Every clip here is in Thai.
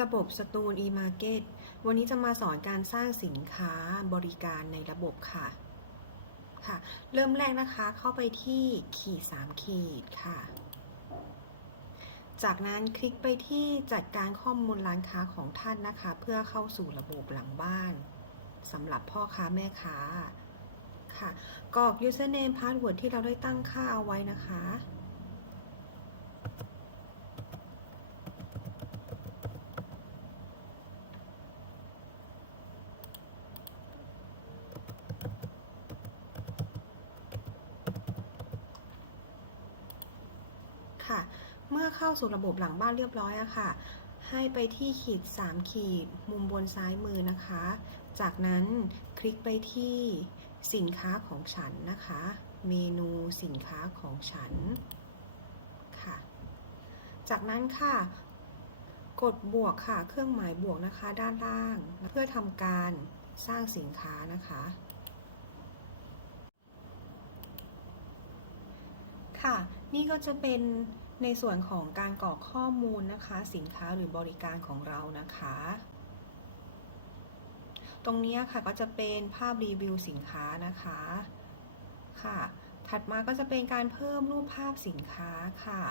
ระบบสตูล e-market วันนี้จะมาสอนการสร้างสินค้าบริการในระบบค่ะ ค่ะ เริ่มแรกนะคะเข้าไปที่ขีด 3 ขีดค่ะ จากนั้นคลิกไปที่จัดการข้อมูลร้านค้าของท่านนะคะ เพื่อเข้าสู่ระบบหลังบ้านสำหรับพ่อค้าแม่ค้า ค่ะกรอก username password ที่เราได้ตั้งค่าเอาไว้นะคะ ค่ะ เมื่อเข้า สู่ระบบหลังบ้านเรียบร้อยอะค่ะ ให้ไปที่ขีด 3 ขีด มุมบนซ้ายมือนะคะ จากนั้นคลิกไปที่สินค้าของฉันนะคะ เมนูสินค้าของฉันค่ะ จากนั้นค่ะ กดบวกค่ะ เครื่องหมายบวกนะคะ ด้านล่าง เพื่อทำการสร้างสินค้านะคะค่ะ นี่ก็จะเป็น ในส่วนของการกรอกข้อมูลนะคะ สินค้าหรือบริการของเรานะคะ ตรงนี้ค่ะก็จะเป็นภาพรีวิวสินค้านะคะค่ะ ถัดมาก็จะเป็นการเพิ่มรูปภาพสินค้าค่ะ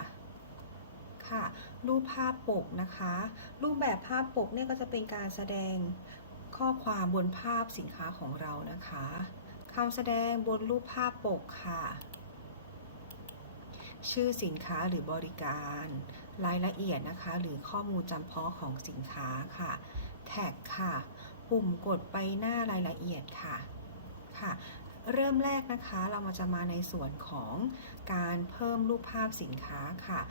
ค่ะ รูปภาพปกนะคะ รูปแบบภาพปกเนี่ยก็จะเป็นการแสดงข้อความบนภาพสินค้าของเรานะคะคำแสดงบนรูปภาพปกค่ะ ชื่อสินค้าหรือบริการ รายละเอียดนะคะ หรือข้อมูลจำเพาะของสินค้าค่ะ แท็กค่ะ ปุ่มกดไปหน้ารายละเอียดค่ะค่ะ เริ่มแรกนะคะเรามาจะมาในส่วนของการเพิ่มรูปภาพสินค้าค่ะ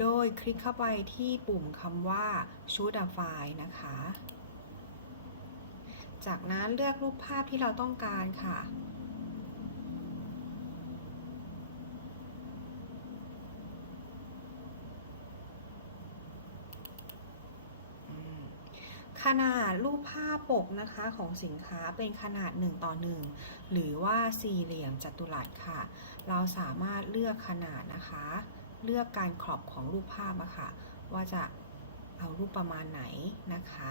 โดยคลิกเข้าไปที่ปุ่มคำว่าชุดไฟล์นะคะ จากนั้นเลือกรูปภาพที่เราต้องการค่ะ ขนาดรูปภาพปกนะคะของสินค้าเป็นขนาด 1 ต่อ 1 หรือว่าสี่เหลี่ยมจัตุรัสค่ะ เราสามารถเลือกขนาดนะคะ เลือกการครอบของรูปภาพอะค่ะ ว่าจะเอารูปประมาณไหนนะคะ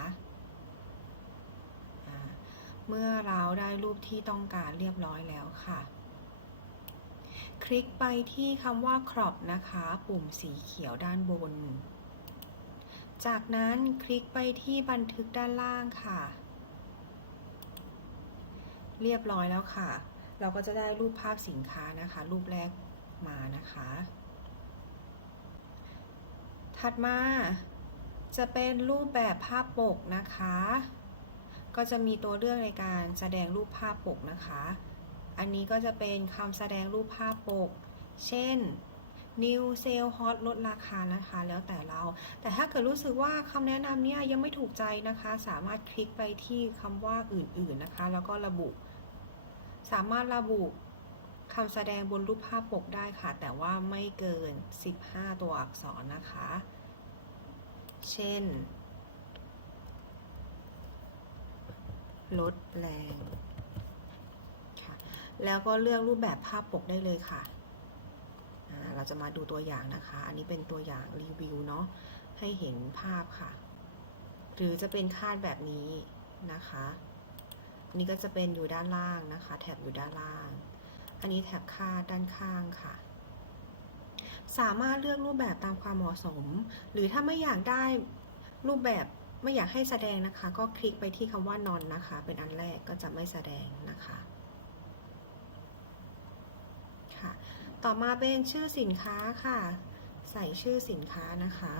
เมื่อเราได้รูปที่ต้องการเรียบร้อยแล้วค่ะ คลิกไปที่คำว่า crop นะคะ ปุ่มสีเขียวด้านบน จากนั้นคลิกไปที่บันทึกด้านล่างค่ะ เรียบร้อยแล้วค่ะ เราก็จะได้รูปภาพสินค้านะคะ รูปแรกมานะคะ ถัดมา จะเป็นรูปแบบภาพปกนะคะ ก็จะมีตัวเลือกในการแสดงรูปภาพปกนะคะ อันนี้ก็จะเป็นคำแสดงรูปภาพปก เช่น New Sale Hot ลดราคานะคะ แล้วแต่เรา แต่ถ้าเกิดรู้สึกว่าคำแนะนำเนี่ยยังไม่ถูกใจนะคะ สามารถคลิกไปที่คำว่าอื่นๆนะคะ แล้วก็ระบุ สามารถระบุคำแสดงบนรูปภาพปกได้ค่ะ แต่ว่าไม่เกิน 15 ตัวอักษรนะคะ เช่น ลดแรงค่ะ แล้วก็เลือกรูปแบบภาพปกได้เลยค่ะ เราจะมาดูตัวอย่างนะคะ อันนี้เป็นตัวอย่างรีวิวเนาะให้เห็นภาพค่ะ หรือจะเป็นคาดแบบนี้นะคะอันนี้ก็จะเป็นอยู่ด้านล่างนะคะ แถบอยู่ด้านล่าง อันนี้แถบคาดด้านข้างค่ะ สามารถเลือกรูปแบบตามความเหมาะสม หรือถ้าไม่อยากได้รูปแบบไม่อยากให้แสดงนะคะ ก็คลิกไปที่คำว่านอนนะคะ เป็นอันแรกก็จะไม่แสดงนะคะ ต่อมาเป็นชื่อสินค้าค่ะ ใส่ชื่อสินค้านะคะ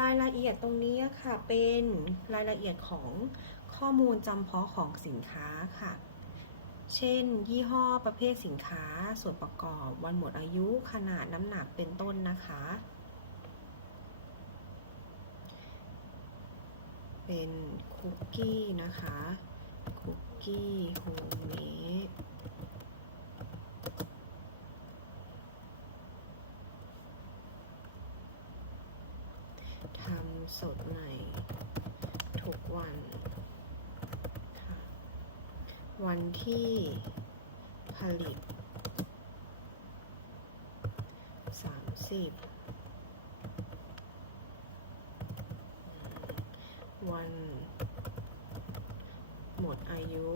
รายละเอียดตรงนี้ค่ะ เป็นรายละเอียดของข้อมูลจำเพาะของสินค้าค่ะ เช่น ยี่ห้อประเภทสินค้า ส่วนประกอบ วันหมดอายุ ขนาดน้ำหนักเป็นต้นนะคะ เป็นคุกกี้นะคะ คุกกี้โฮมเมดทำสดใหม่ทุกวัน วันที่ผลิต 30 วันหมดอายุ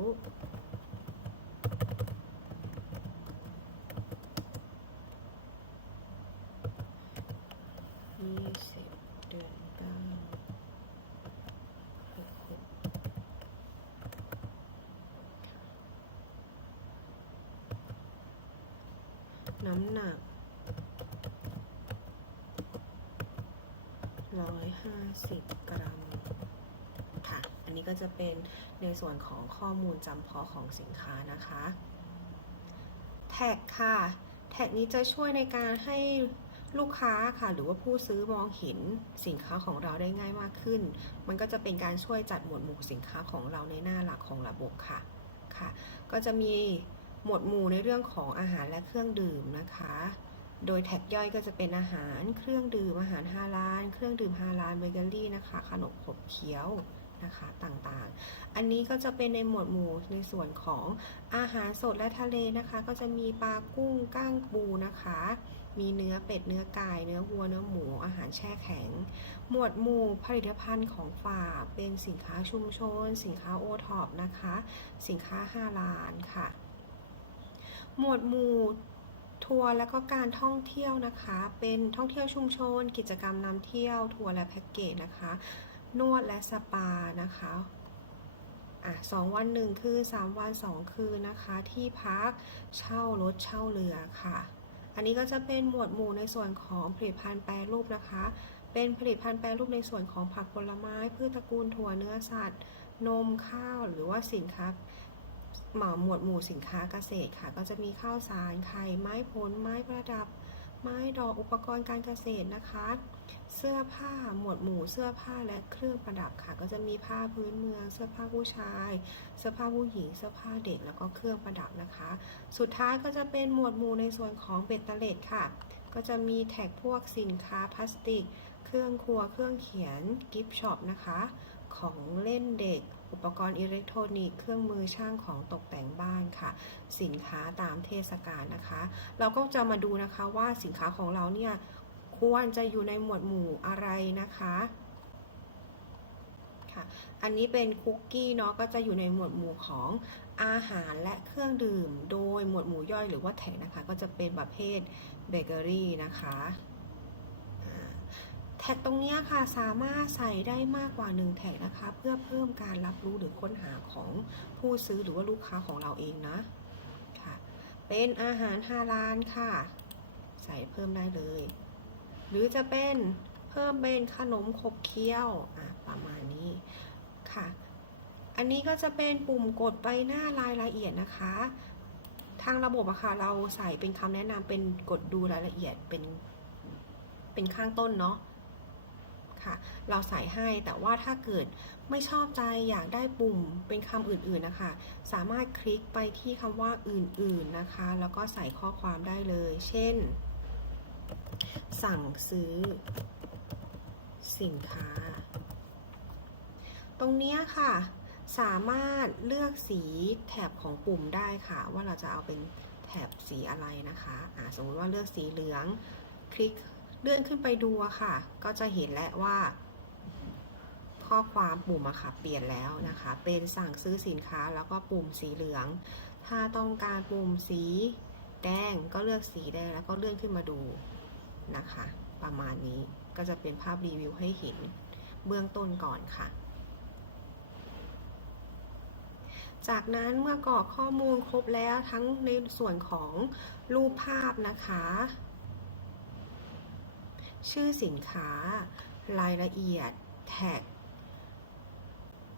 ยี่สิบเดือนเก้าหกหกน้ำหนักร้อยห้าสิบ นี้ก็จะเป็นในส่วนของข้อมูลจำเพาะของสินค้านะคะ แท็กค่ะ แท็กนี้จะช่วยในการให้ลูกค้าค่ะหรือว่าผู้ซื้อมองเห็นสินค้าของเราได้ง่ายมากขึ้น มันก็จะเป็นการช่วยจัดหมวดหมู่สินค้าของเราในหน้าหลักของระบบค่ะค่ะ ก็จะมีหมวดหมู่ในเรื่องของอาหารและเครื่องดื่มนะคะ โดยแท็กย่อยก็จะเป็นอาหาร เครื่องดื่มอาหารฮาลาลเครื่องดื่มฮาลาลเบเกอรี่นะคะ ขนมขบเคี้ยว นะคะต่างๆ อันนี้ก็จะเป็นในหมวดหมู่ในส่วนของอาหารสดและทะเลนะคะ ก็จะมีปลากุ้งก้างปูนะคะ มีเนื้อเป็ดเนื้อไก่เนื้อวัวเนื้อหมูอาหารแช่แข็ง หมวดหมู่ผลิตภัณฑ์ของฝากเป็นสินค้าชุมชน สินค้าโอท็อปนะคะ สินค้าห้าล้านค่ะ หมวดหมู่ทัวร์และก็การท่องเที่ยวนะคะ เป็นท่องเที่ยวชุมชน กิจกรรมนำเที่ยวทัวร์และแพ็กเกจนะคะ นวดและสปานะคะอะสองวันหนึ่งคืนสามวันสองคืนนะคะ ที่พักเช่ารถเช่าเรือค่ะ อันนี้ก็จะเป็นหมวดหมู่ในส่วนของผลิตภัณฑ์แปรรูปนะคะ เป็นผลิตภัณฑ์แปรรูปในส่วนของผักผลไม้พืชตระกูลถั่วเนื้อสัตว์ นมข้าวหรือว่าสินค้าหมาหมวดหมู่สินค้าเกษตรค่ะ ก็จะมีข้าวสารไข่ไม้ผลไม้ประดับ ไม้ดอกอุปกรณ์การเกษตรนะคะ เสื้อผ้าหมวดหมู่เสื้อผ้าและเครื่องประดับค่ะ ก็จะมีผ้าพื้นเมือง เสื้อผ้าผู้ชาย เสื้อผ้าผู้หญิง เสื้อผ้าเด็กแล้วก็เครื่องประดับนะคะ สุดท้ายก็จะเป็นหมวดหมู่ในส่วนของเบ็ดเตล็ดค่ะ ก็จะมีแท็กพวกสินค้าพลาสติก เครื่องครัวเครื่องเขียนกิฟต์ช็อปนะคะ ของเล่นเด็ก อุปกรณ์อิเล็กทรอนิกส์เครื่องมือช่างของตกแต่งบ้านค่ะ สินค้าตามเทศกาลนะคะ เราก็จะมาดูนะคะว่าสินค้าของเราเนี่ยควรจะอยู่ในหมวดหมู่อะไรนะคะค่ะอันนี้เป็นคุกกี้เนาะก็จะอยู่ในหมวดหมู่ของอาหารและเครื่องดื่ม โดยหมวดหมู่ย่อยหรือว่าแท็กนะคะ ก็จะเป็นประเภทเบเกอรี่นะคะ ท็กตรงนี้ค่ะสามารถใส่ได้มากกว่า 1 แท็กนะคะ เพื่อเพิ่มการรับรู้หรือค้นหาของผู้ซื้อหรือว่าลูกค้าของเราเองนะค่ะ เป็นอาหารฮาลาลค่ะ ใส่เพิ่มได้เลย หรือจะเป็นเพิ่มเป็นขนมขบเคี้ยวอะประมาณนี้ค่ะ อันนี้ก็จะเป็นปุ่มกดไปหน้ารายละเอียดนะคะ ทางระบบอะค่ะเราใส่เป็นคำแนะนำเป็นกดดูรายละเอียดเป็นเป็นข้างต้นเนาะ ค่ะ เราใส่ให้แต่ว่าถ้าเกิดไม่ชอบใจอยากได้ปุ่มเป็นคำอื่นๆนะคะ สามารถคลิกไปที่คำว่าอื่นๆนะคะ แล้วก็ใส่ข้อความได้เลย เช่น สั่งซื้อ สินค้า ตรงนี้ค่ะ สามารถเลือกสีแถบของปุ่มได้ค่ะ ว่าเราจะเอาเป็นแถบสีอะไรนะคะ อ่าสมมติว่าเลือกสีเหลือง คลิก เลื่อนขึ้นไปดูอะค่ะ ก็จะเห็นแล้วว่า ข้อความปุ่มอะค่ะ เปลี่ยนแล้วนะคะ เป็นสั่งซื้อสินค้าแล้วก็ปุ่มสีเหลือง ถ้าต้องการปุ่มสีแดงก็เลือกสีแดงแล้วก็เลื่อนขึ้นมาดูนะคะ ประมาณนี้ก็จะเป็นภาพรีวิวให้เห็นเบื้องต้นก่อนค่ะ จากนั้นเมื่อกรอกข้อมูลครบแล้วทั้งในส่วนของรูปภาพนะคะ ชื่อสินค้า รายละเอียด แท็ก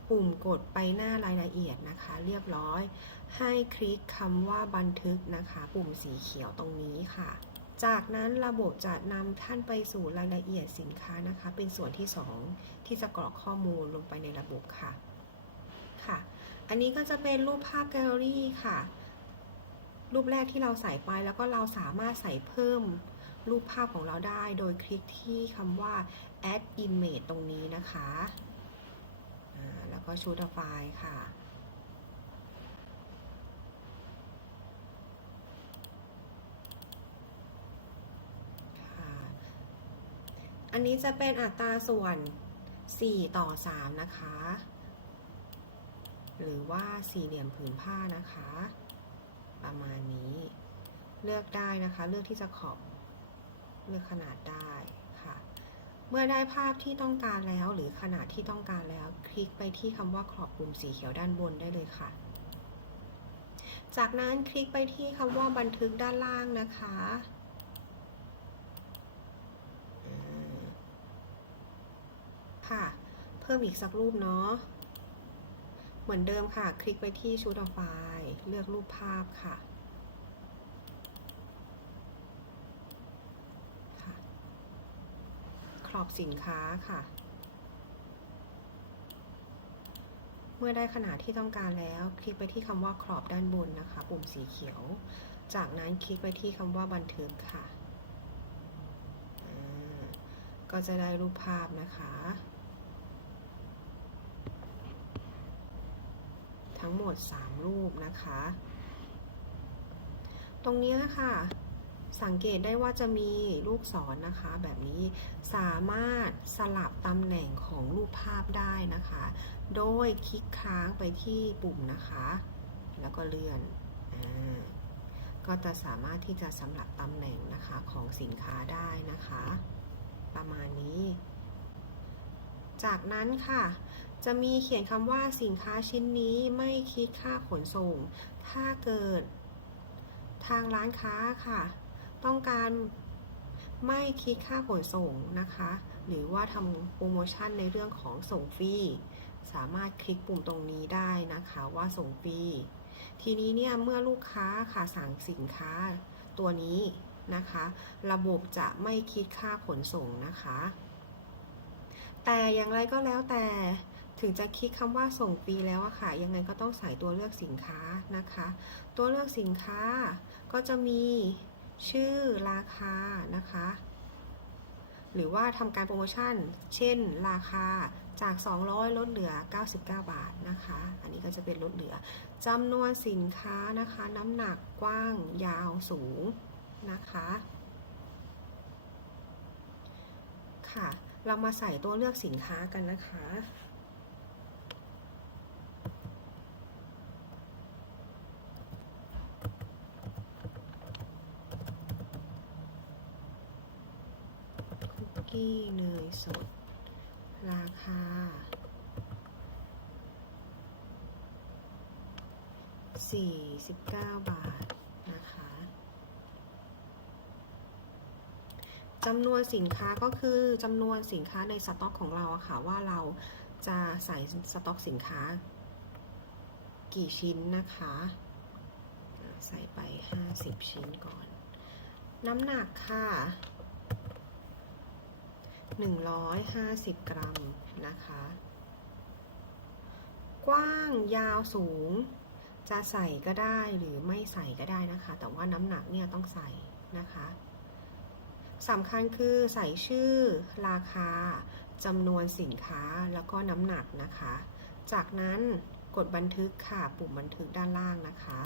ปุ่มกดไปหน้ารายละเอียดนะคะ เรียบร้อย ให้คลิกคำว่าบันทึกนะคะ ปุ่มสีเขียวตรงนี้ค่ะ จากนั้นระบบจะนำท่านไปสู่รายละเอียดสินค้านะคะ เป็นส่วนที่ 2 ที่จะกรอกข้อมูลลงไปในระบบค่ะค่ะ อันนี้ก็จะเป็นรูปภาพแกลเลอรี่ค่ะ รูปแรกที่เราใส่ไปแล้วก็เราสามารถใส่เพิ่ม รูปภาพของเราได้โดยคลิกที่คำว่า add image ตรงนี้นะคะแล้วก็ชูดไฟล์ค่ะ อันนี้จะเป็นอัตราส่วน 4 ต่อ 3 นะคะ หรือว่าสี่เหลี่ยมผืนผ้านะคะ ประมาณนี้ เลือกได้นะคะ เลือกที่จะขอบ เลือกขนาดได้ค่ะ เมื่อได้ภาพที่ต้องการแล้ว หรือขนาดที่ต้องการแล้ว คลิกไปที่คำว่าขอบปุ่มสีเขียวด้านบนได้เลยค่ะ จากนั้นคลิกไปที่คำว่าบันทึกด้านล่างนะคะค่ะ เพิ่มอีกสักรูปเนาะ เหมือนเดิมค่ะ คลิกไปที่ชุดเอาไฟล์ เลือกรูปภาพค่ะ คร อบสินค้าค่ะ เมื่อได้ขนาดที่ต้องการแล้ว คลิกไปที่คำว่าครอบด้านบนนะคะ ปุ่มสีเขียว จากนั้นคลิกไปที่คำว่าบันทึกค่ะ ก็จะได้รูปภาพนะคะทั้งหมด 3 รูปนะคะ ตรงนี้ค่ะ สังเกตได้ว่าจะมีลูกศรนนะคะ แบบนี้สามารถสลับตำแหน่งของรูปภาพได้นะคะ โดยคลิกค้างไปที่ปุ่มนะคะ แล้วก็เลื่อนอก็จะสามารถที่จะสำหรับตำแหน่งนะคะของสินค้าได้นะคะ ประมาณนี้ จากนั้นค่ะจะมีเขียนคำว่าสินค้าชิ้นนี้ไม่คิดค่าขนส่ง ถ้าเกิดทางร้านค้าค่ะ ต้องการไม่คิดค่าขนส่งนะคะ หรือว่าทำโปรโมชั่นในเรื่องของส่งฟรีสามารถคลิกปุ่มตรงนี้ได้นะคะว่าส่งฟรีทีนี้เนี่ยเมื่อลูกค้าค่ะสั่งสินค้าตัวนี้นะคะ ระบบจะไม่คิดค่าขนส่งนะคะ แต่อย่างไรก็แล้วแต่ถึงจะคลิกคำว่าส่งฟรีแล้วอะค่ะ ยังไงก็ต้องใส่ตัวเลือกสินค้านะคะ ตัวเลือกสินค้าก็จะมี ชื่อราคานะคะ หรือว่าทำการโปรโมชั่น เช่น ราคาจาก 200 ลดเหลือ 99 บาทนะคะ อันนี้ก็จะเป็นลดเหลือจำนวนสินค้านะคะ น้ำหนักกว้างยาวสูงนะคะ ค่ะ เรามาใส่ตัวเลือกสินค้ากันนะคะ คุกกี้เนยสด ราคา 49 บาทนะคะจำนวนสินค้าก็คือจำนวนสินค้าในสต็อกของเราอะค่ะว่าเราจะใส่สต็อกสินค้า กี่ชิ้นนะคะ ใส่ไป 50 ชิ้นก่อน น้ำหนักค่ะ 150 กรัมนะคะ กว้างยาวสูง จะใส่ก็ได้หรือไม่ใส่ก็ได้นะคะ แต่ว่าน้ำหนักเนี่ยต้องใส่นะคะสำคัญคือใส่ชื่อ ราคาจำนวนสินค้าแล้วก็น้ำหนักนะคะ จากนั้นกดบันทึกค่ะปุ่มบันทึกด้านล่างนะคะ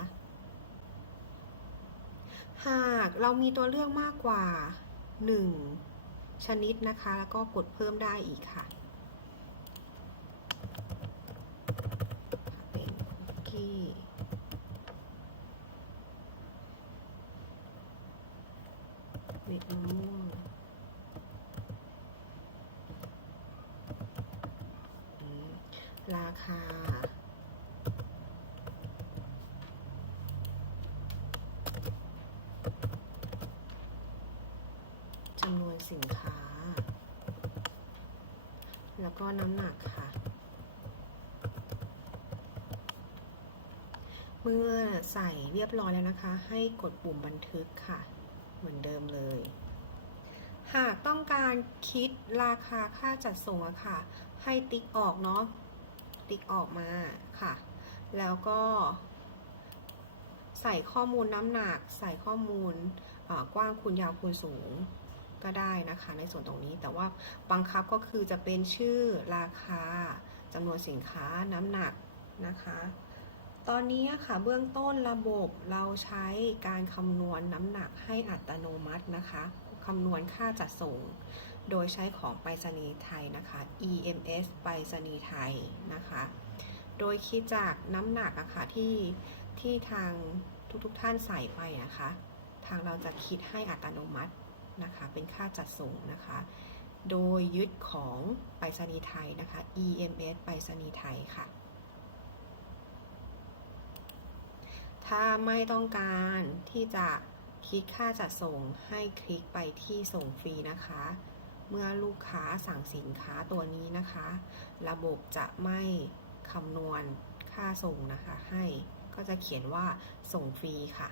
หากเรามีตัวเลือกมากกว่า 1 ชนิดนะคะ แล้วก็กดเพิ่มได้อีกค่ะเป็นคุกกี้เม็ดมะม่วงอืมราคา จำนวนสินค้า แล้ว ก็น้ำหนักค่ะ เมื่อใส่เรียบร้อยแล้วนะคะ ให้กดปุ่มบันทึกค่ะ เหมือนเดิมเลย หากต้องการคิดราคาค่าจัดส่งอะค่ะ ให้ติ๊กออกเนาะ ติ๊กออกมาค่ะ แล้วก็ใส่ข้อมูลน้ำหนัก ใส่ข้อมูลกว้างคูณยาวคูณสูง ก็ได้นะคะ ในส่วนตรงนี้แต่ว่าบังคับก็คือจะเป็นชื่อราคาจำนวนสินค้าน้ำหนักนะคะ ตอนนี้ค่ะเบื้องต้นระบบเราใช้การคำนวณน้ำหนักให้อัตโนมัตินะคะคำนวณค่าจัดส่ง โดยใช้ของไปรษณีย์ไทยนะคะ EMS ไปรษณีย์ไทยนะคะ โดยคิดจากน้ำหนักอะค่ะที่ที่ทางทุกๆทท่านใส่ไปนะคะ ทางเราจะคิดให้อัตโนมัติ นะคะ เป็นค่าจัดส่งนะคะ โดยยึดของไปรษณีย์ไทยนะคะ EMS ไปรษณีย์ไทยค่ะ ถ้าไม่ต้องการที่จะคิดค่าจัดส่งให้คลิกไปที่ส่งฟรีนะคะ เมื่อลูกค้าสั่งสินค้าตัวนี้นะคะ ระบบจะไม่คำนวณค่าส่งนะคะให้ก็จะเขียนว่าส่งฟรีค่ะ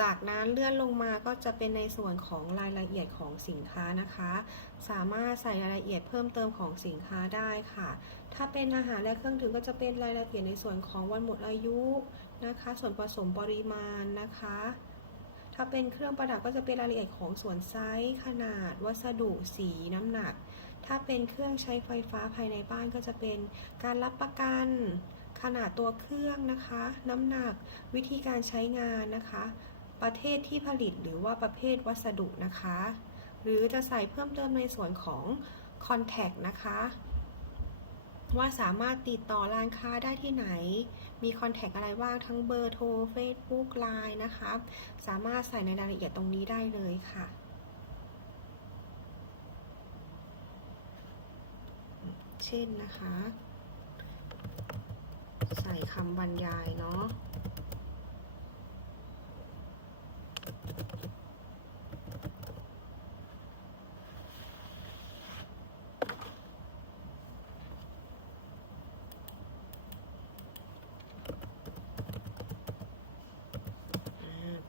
จากนั้นเลื่อนลงมาก็จะเป็นในส่วนของรายละเอียดของสินค้านะคะ สามารถใส่รายละเอียดเพิ่มเติมของสินค้าได้ค่ะ ถ้าเป็นอาหารและเครื่องดื่มก็จะเป็นรายละเอียดในส่วนของวันหมดอายุนะคะ ส่วนผสมปริมาณนะคะ ถ้าเป็นเครื่องประดับก็จะเป็นรายละเอียดของส่วนไซส์ขนาด วัสดุสีน้ำหนัก ถ้าเป็นเครื่องใช้ไฟฟ้าภายในบ้านก็จะเป็นการรับประกันขนาดตัวเครื่องนะคะ น้ำหนักวิธีการใช้งานนะคะ ประเทศที่ผลิตหรือว่าประเภทวัสดุนะคะ หรือจะใส่เพิ่มเติมในส่วนของ Contact นะคะ ว่าสามารถติดต่อร้านค้าได้ที่ไหน มีคอนแทคอะไรบ้างทั้งเบอร์โทร Facebook Line นะคะ สามารถใส่ในรายละเอียดตรงนี้ได้เลยค่ะเช่นนะคะ ใส่คำบรรยายเนาะ อ่า ป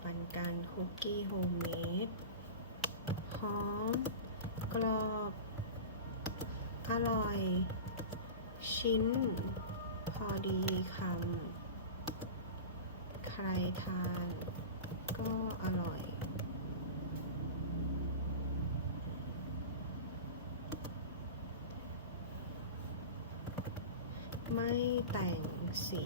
ันกันคุกกี้โฮมเมดหอม กรอบ อร่อย ชิ้น พอดีคำใครทาน ก็อร่อย ไม่แต่งสี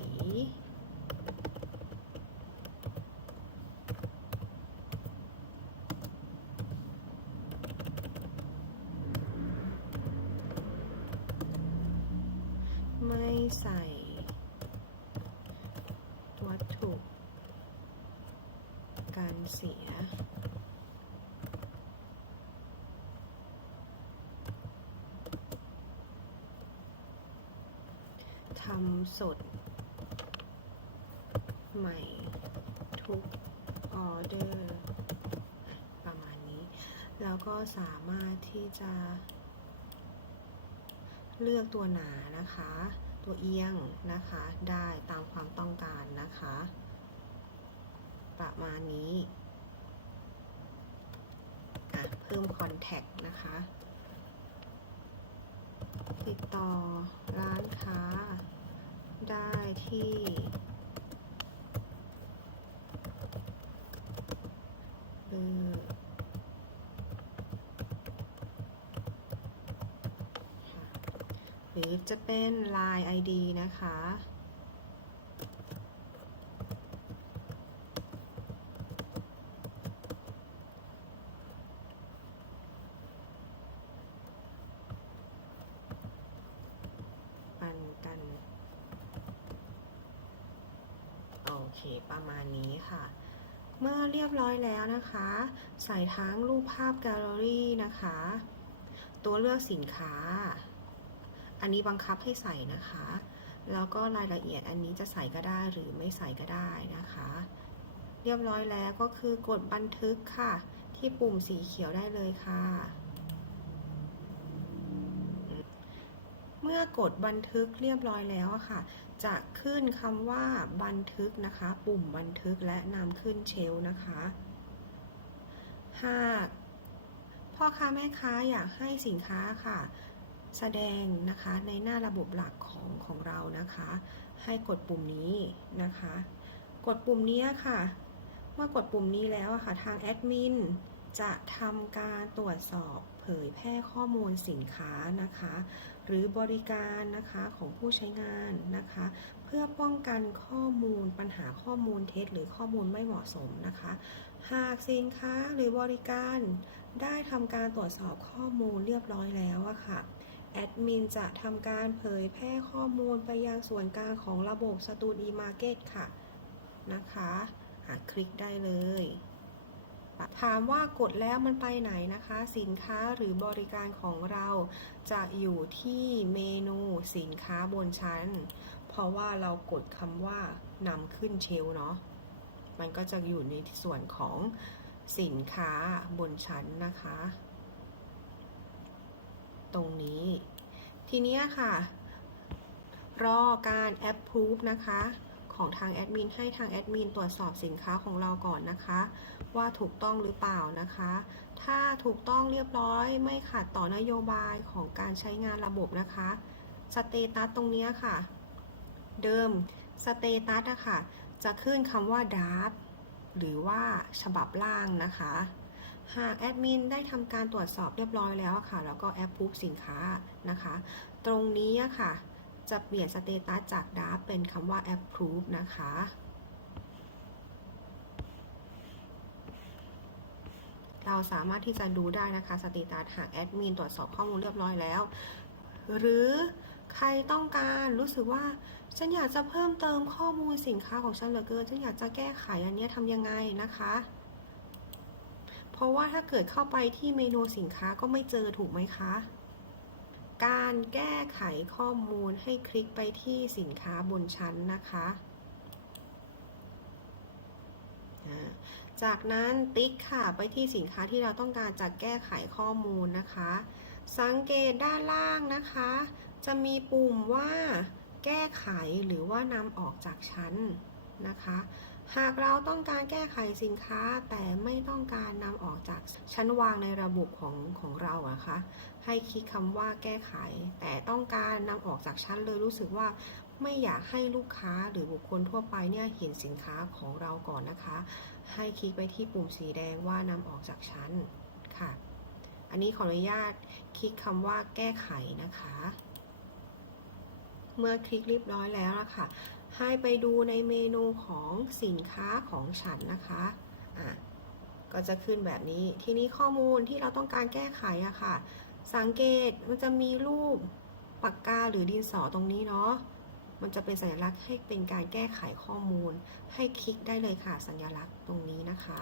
ไม่ใส่วัตถุ การเสีย ทำสด ใหม่ทุกออเดอร์ประมาณนี้ แล้วก็สามารถที่จะ เลือกตัวหนานะคะ ตัวเอียงนะคะ ได้ตามความต้องการนะคะ ประมาณนี้อะเพิ่มคอนแทคนะคะ ติดต่อร้านค้าได้ที่เบอร์หรือจะเป็น Line ID นะคะ ปันกัน โอเค ประมาณนี้ค่ะ เมื่อเรียบร้อยแล้วนะคะ ใส่ทั้งรูปภาพแกลเลอรี่นะคะ ตัวเลือกสินค้า อันนี้บังคับให้ใส่นะคะ แล้วก็รายละเอียดอันนี้จะใส่ก็ได้หรือไม่ใส่ก็ได้นะคะ เรียบร้อยแล้วก็คือกดบันทึกค่ะ ที่ปุ่มสีเขียวได้เลยค่ะเมื่อกดบันทึกเรียบร้อยแล้วค่ะ จะขึ้นคำว่าบันทึกนะคะ ปุ่มบันทึกและนำขึ้นเชลนะคะ หากพ่อค้าแม่ค้าอยากให้สินค้าค่ะ แสดงนะคะในหน้าระบบหลักของของเรานะคะ ให้กดปุ่มนี้นะคะ กดปุ่มนี้ค่ะ เมื่อกดปุ่มนี้แล้วอะค่ะทางแอดมินจะทำการตรวจสอบเผยแพร่ข้อมูลสินค้านะคะ หรือบริการนะคะของผู้ใช้งานนะคะ เพื่อป้องกันข้อมูลปัญหาข้อมูลเท็จ หรือข้อมูลไม่เหมาะสมนะคะ หากสินค้าหรือบริการได้ทำการตรวจสอบข้อมูลเรียบร้อยแล้วอะค่ะ แอดมินจะทำการเผยแพร่ข้อมูลไปยังส่วนกลางของระบบ s t u d i Market ค่ะ นะคะอะคลิกได้เลย ถามว่ากดแล้วมันไปไหนนะคะ สินค้าหรือบริการของเราจะอยู่ที่เมนูสินค้าบนชั้น เพราะว่าเรากดคำว่านำขึ้นเชล์เนาะ มันก็จะอยู่ในส่วนของสินค้าบนชั้นนะคะ ตรงนี้ ทีนี้ค่ะ รอการ approve นะคะของทางแอดมินให้ทางแอดมินตรวจสอบสินค้าของเราก่อนนะคะ ว่าถูกต้องหรือเปล่านะคะ ถ้าถูกต้องเรียบร้อยไม่ขัดต่อนโยบายของการใช้งานระบบนะคะสเตตัสตรงนี้ค่ะ เดิมสเตตัสอะค่ะ จะขึ้นคำว่าด r a f t หรือว่าฉบับล่างนะคะ หากแอดมินได้ทำการตรวจสอบเรียบร้อยแล้วค่ะ แล้วก็แอปพูฟสินค้านะคะ ตรงนี้ค่ะ จะเปลี่ยนสเตตัสจาก d r a f t เป็นคำว่า approve นะคะ เราสามารถที่จะดูได้นะคะสเตตัสหากแอดมินตรวจสอบข้อมูลเรียบร้อยแล้ว หรือใครต้องการรู้สึกว่า ฉันอยากจะเพิ่มเติมข้อมูลสินค้าของฉันเหลือเกิน ฉันอยากจะแก้ไขอันนี้ทำยังไงนะคะ เพราะว่าถ้าเกิดเข้าไปที่เมนูสินค้าก็ไม่เจอถูกไหมคะ การแก้ไขข้อมูลให้คลิกไปที่สินค้าบนชั้นนะคะ จากนั้นติ๊กค่ะไปที่สินค้าที่เราต้องการจะแก้ไขข้อมูลนะคะ สังเกตด้านล่างนะคะ จะมีปุ่มว่า แก้ไขหรือว่านำออกจากชั้นนะคะ หากเราต้องการแก้ไขสินค้าแต่ไม่ต้องการนำออกจากชั้นวางในระบบของของเราอะคะให้คลิกคำว่าแก้ไข แต่ต้องการนำออกจากชั้นเลยรู้สึกว่าไม่อยากให้ลูกค้าหรือบุคคลทั่วไปเนี่ยเห็นสินค้าของเราก่อนนะคะ ให้คลิกไปที่ปุ่มสีแดงว่านำออกจากชั้นค่ะ อันนี้ขออนุญาตคลิกคำว่าแก้ไขนะคะ เมื่อคลิกเรียบร้อยแล้วละค่ะ ให้ไปดูในเมนูของสินค้าของฉันนะคะอะก็จะขึ้นแบบนี้ ทีนี้ข้อมูลที่เราต้องการแก้ไขอะค่ะ สังเกตมันจะมีรูปปากกาหรือดินสอตรงนี้เนาะ มันจะเป็นสัญลักษณ์ให้เป็นการแก้ไขข้อมูล ให้คลิกได้เลยค่ะ สัญลักษณ์ตรงนี้นะคะ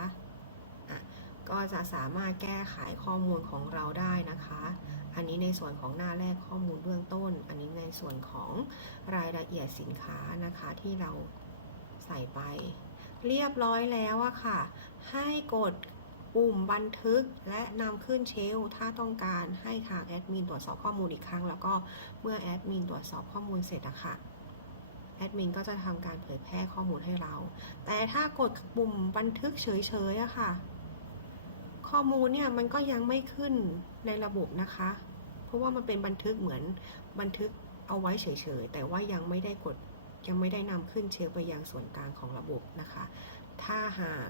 อะก็จะสามารถแก้ไขข้อมูลของเราได้นะคะ นี้ในส่วนของหน้าแรกข้อมูลเบื้องต้น อันนี้ในส่วนของรายละเอียดสินค้านะคะที่เราใส่ไป เรียบร้อยแล้วอะค่ะ ให้กดปุ่มบันทึกและนำขึ้นเชลถ้าต้องการให้ทางแอดมินตรวจสอบข้อมูลอีกครั้ง แล้วก็เมื่อแอดมินตรวจสอบข้อมูลเสร็จอะค่ะแอดมินก็จะทำการเผยแพร่ข้อมูลให้เรา แต่ถ้ากดปุ่มบันทึกเฉยๆอะค่ะ ข้อมูลเนี่ยมันก็ยังไม่ขึ้นในระบบนะคะ เพราะว่ามันเป็นบันทึกเหมือนบันทึกเอาไว้เฉยๆ แต่ว่ายังไม่ได้กดยังไม่ได้นำขึ้นเชลฟ์ไปยังส่วนกลางของระบบนะคะ ถ้าหาก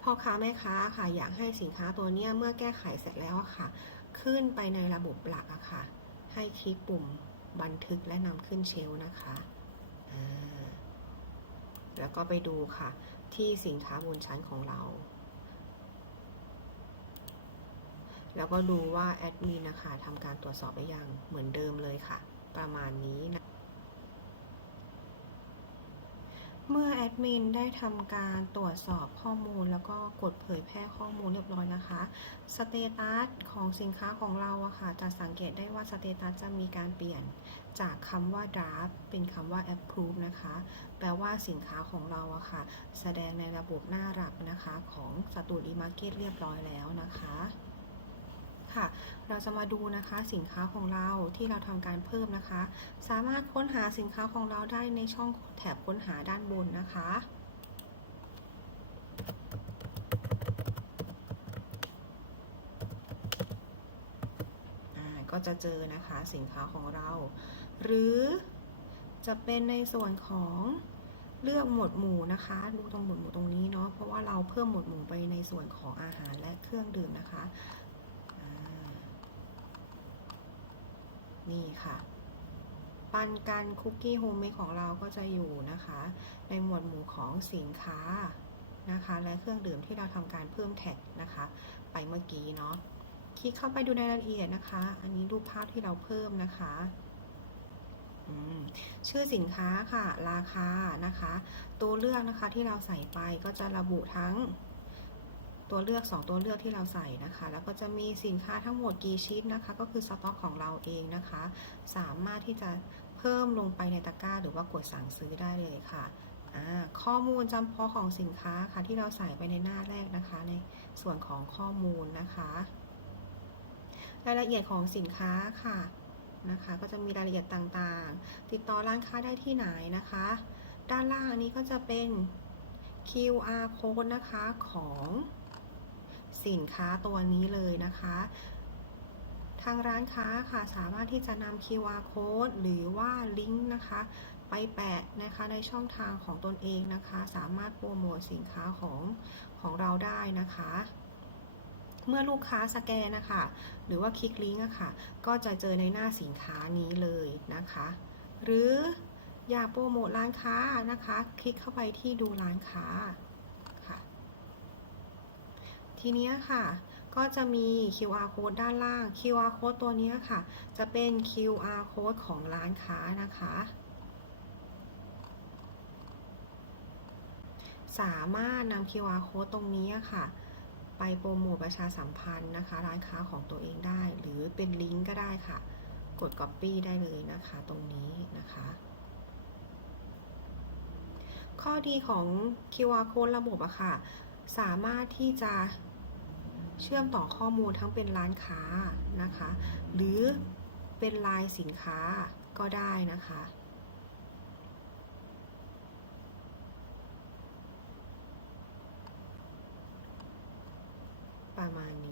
พ่อค้าแม่ค้าค่ะอยากให้สินค้าตัวเนี้ยเมื่อแก้ไขเสร็จแล้วค่ะ ขึ้นไปในระบบหลักอะค่ะ ให้คลิกปุ่มบันทึกและนำขึ้นเชลนะคะแล้วก็ไปดูค่ะ ที่สินค้าบนชั้นของเรา แล้วก็ดูว่าแอดมินนะคะทำการตรวจสอบไปยังเหมือนเดิมเลยค่ะ ประมาณนี้นะเมื่อแอดมินได้ทำการตรวจสอบข้อมูลแล้วก็กดเผยแพร่ข้อมูลเรียบร้อยนะคะ สเตตัสของสินค้าของเราอะค่ะ จะสังเกตได้ว่าสเตตัสจะมีการเปลี่ยนจากคำว่า draft เป็นคำว่า approve นะคะ แปลว่าสินค้าของเราอะค่ะ แสดงในระบบหน้าหลักนะคะ ของสตูดิมาร์เก็ตเรียบร้อยแล้วนะคะ ค่ะ เราจะมาดูนะคะสินค้าของเราที่เราทำการเพิ่มนะคะ สามารถค้นหาสินค้าของเราได้ในช่องแถบค้นหาด้านบนนะคะก็จะเจอนะคะสินค้าของเรา หรือจะเป็นในส่วนของเลือกหมวดหมู่นะคะ ดูตรงหมวดหมู่ตรงนี้เนาะเพราะว่าเราเพิ่มหมวดหมู่ไปในส่วนของอาหารและเครื่องดื่มนะคะอ่า นี่ค่ะ ปันกันคุกกี้โฮมเมดของเราก็จะอยู่นะคะ ในหมวดหมู่ของสินค้านะคะ และเครื่องดื่มที่เราทำการเพิ่มแท็กนะคะ ไปเมื่อกี้เนาะคลิกเข้าไปดูในรายละเอียดนะคะ อันนี้รูปภาพที่เราเพิ่มนะคะชื่อสินค้าค่ะ ราคานะคะ ตัวเลือกนะคะที่เราใส่ไปก็จะระบุทั้ง ตัวเลือก 2 ตัวเลือกที่เราใส่นะคะ แล้วก็จะมีสินค้าทั้งหมดกี่ชิ้นนะคะ ก็คือสต็อกของเราเองนะคะ สามารถที่จะเพิ่มลงไปในตะกร้า หรือว่ากดสั่งซื้อได้เลยค่ะข้อมูลจำเพาะของสินค้าค่ะที่เราใส่ไปในหน้าแรกนะคะ ในส่วนของข้อมูลนะคะรายละเอียดของสินค้าค่ะนะคะ ก็จะมีรายละเอียดต่างๆ ติดต่อร้านค้าได้ที่ไหนนะคะ ด้านล่างนี้ก็จะเป็น QR code นะคะของ สินค้าตัวนี้เลยนะคะ ทางร้านค้าค่ะสามารถที่จะนำ QR code หรือว่าลิงก์นะคะไปแปะนะคะในช่องทางของตนเองนะคะ สามารถโปรโมทสินค้าของของเราได้นะคะเมื่อลูกค้าสแกนนะคะ หรือว่าคลิกลิงก์อะค่ะ ก็จะเจอในหน้าสินค้านี้เลยนะคะ หรืออยากโปรโมทร้านค้านะคะ คลิกเข้าไปที่ดูร้านค้า ทีเนี้ยค่ะก็จะมี QR code ด้านล่าง QR code ตัวเนี้ยค่ะ จะเป็น QR code ของร้านค้านะคะ สามารถนำ QR code ตรงนี้ค่ะ ไปโปรโมทประชาสัมพันธ์นะคะ ร้านค้าของตัวเองได้ หรือเป็นลิงก์ก็ได้ค่ะ กด Copy ได้เลยนะคะตรงนี้นะคะ ข้อดีของ QR code ระบบอะค่ะ สามารถที่จะ เชื่อมต่อข้อมูลทั้งเป็นร้านค้านะคะ หรือเป็นลายสินค้าก็ได้นะคะประมาณนี้